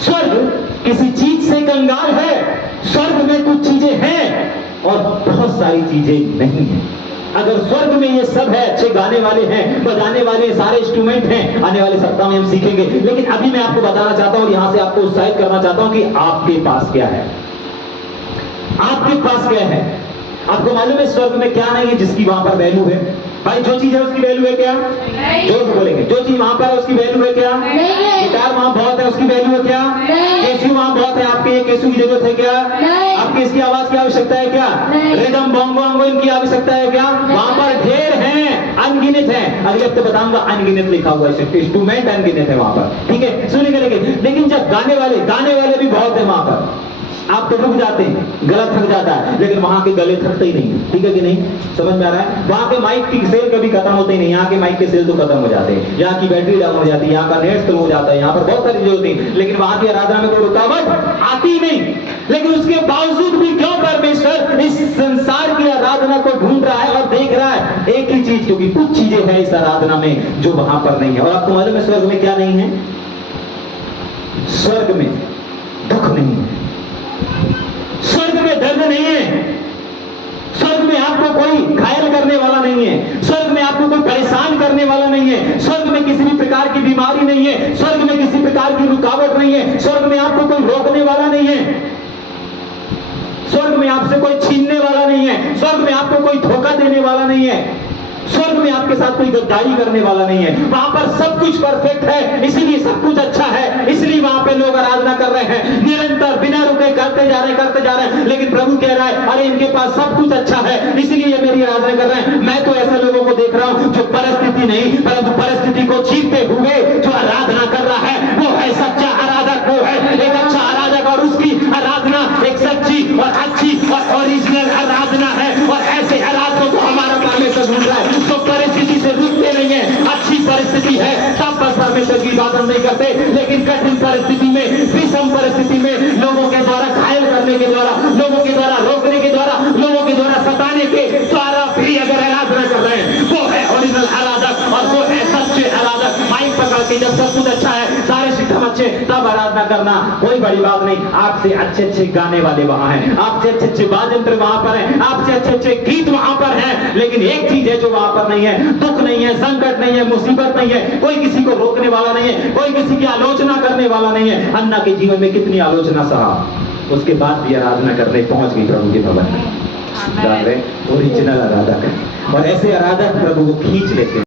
स्वर्ग किसी चीज से कंगाल है। स्वर्ग में कुछ चीजें हैं और बहुत सारी चीजें नहीं है। अगर स्वर्ग में ये सब है, अच्छे गाने वाले हैं, बजाने वाले सारे इंस्ट्रूमेंट हैं, आने वाले सप्ताह में हम सीखेंगे। लेकिन अभी मैं आपको बताना चाहता हूं, यहां से आपको उत्साहित करना चाहता हूं कि आपके पास क्या है। आपके पास क्या है? आपको मालूम है स्वर्ग में क्या नहीं है जिसकी वहां पर वैल्यू है? भाई जो चीज है उसकी वैल्यू है क्या? जोर से बोलेंगे। जो चीज वहां पर है उसकी वैल्यू है क्या? गिटार वहां बहुत है, उसकी वैल्यू है क्या? केसू वहां बहुत है, आपके ये केसू की जरूरत है क्या? आपकी इसकी आवाज की आवश्यकता है क्या? रिदम बोंगो अंगो इनकी आवश्यकता है क्या? वहां पर ढेर हैं, अनगिनत है। अगले हफ्ते बताऊंगा अनगिनत लिखा हुआ है, इंस्ट्रूमेंट अनगिनत है वहां पर, ठीक है, सुनेंगे। लेकिन जब गाने वाले भी बहुत है वहां पर, आप तो रुक जाते हैं, गला थक जाता है, लेकिन वहां के गले थकते ही नहीं, ठीक है कि नहीं? समझ में आ रहा है? वहां के माइक की सेल कभी खत्म होते ही नहीं। यहाँ के माइक के सेल तो खत्म हो जाते हैं, यहाँ की बैटरी डाउन हो जाती है, यहाँ का नेट स्लो हो जाता है, यहाँ पर बहुत सारी चीजें होती हैं, लेकिन वहां की आराधना में कोई रुकावट आती नहीं। लेकिन उसके बावजूद भी क्यों परमेश्वर इस संसार की आराधना को ढूंढ रहा है और देख रहा है? एक ही चीज, क्योंकि कुछ चीजें हैं इस आराधना में जो वहां पर नहीं है। और आपको मालूम है स्वर्ग में क्या नहीं है? स्वर्ग में दुख नहीं है, स्वर्ग में दर्द नहीं है, स्वर्ग में आपको कोई घायल करने वाला नहीं है, स्वर्ग में आपको कोई परेशान करने वाला नहीं है, स्वर्ग में किसी भी प्रकार की बीमारी नहीं है, स्वर्ग में किसी प्रकार की रुकावट नहीं है, स्वर्ग में आपको कोई रोकने वाला नहीं है, स्वर्ग में आपसे कोई छीनने वाला नहीं है, स्वर्ग में आपको कोई धोखा देने वाला नहीं है, स्वर्ग में आपके साथ कोई गद्दारी करने वाला नहीं है। वहां पर सब कुछ परफेक्ट है, इसलिए सब कुछ अच्छा है, इसलिए वहां पे लोग आराधना कर रहे हैं, निरंतर बिना रुके करते जा रहे हैं। लेकिन प्रभु कह रहा है अरे इनके पास सब कुछ अच्छा है, इसलिए ये मेरी आराधना कर रहे हैं। मैं तो ऐसे लोगों को देख रहा हूं जो परिस्थिति नहीं परंतु परिस्थिति को जीतते हुए जो आराधना कर रहा है, वो है सच्चा आराधक, वो है एक अच्छा आराधक, और उसकी आराधना एक सच्ची और अच्छी और ओरिजिनल आराधना है। और ऐसे आराधकों को हमारा परमेश्वर ढूंढ रहा है, तो परिस्थिति से रुकते नहीं है। अच्छी परिस्थिति है तब बस परमेश्वर की इबादत नहीं करते, लेकिन कठिन परिस्थिति में, विषम परिस्थिति में लोगों के द्वारा घायल करने के द्वारा, लोगों के द्वारा रोकने के द्वारा, लोगों के द्वारा सताने के द्वारा भी अगर आराधना कर रहे हैं, वो है ओरिजिनल आराधक और वो है सच्चे आराधक। माइक पकड़ के जब सब कुछ अच्छा है, सारे सिस्टम अच्छे, तब आराधना करना कोई बड़ी बात नहीं। आपसे अच्छे अच्छे गाने वाले वहां हैं, आपसे अच्छे अच्छे वाद्ययंत्र वहां पर हैं, आपसे अच्छे अच्छे गीत वहां पर हैं, लेकिन एक चीज है जो वहां पर नहीं है, दुख नहीं है, संकट नहीं है, मुसीबत नहीं है, कोई किसी को रोकने वाला नहीं है, कोई किसी की आलोचना करने वाला नहीं है। अन्ना के जीवन में कितनी आलोचना सहा, उसके बाद भी आराधना करने पहुंच गई प्रभु के भवन में। ओरिजिनल आराधक, और ऐसे आराधक प्रभु को खींच लेते हैं।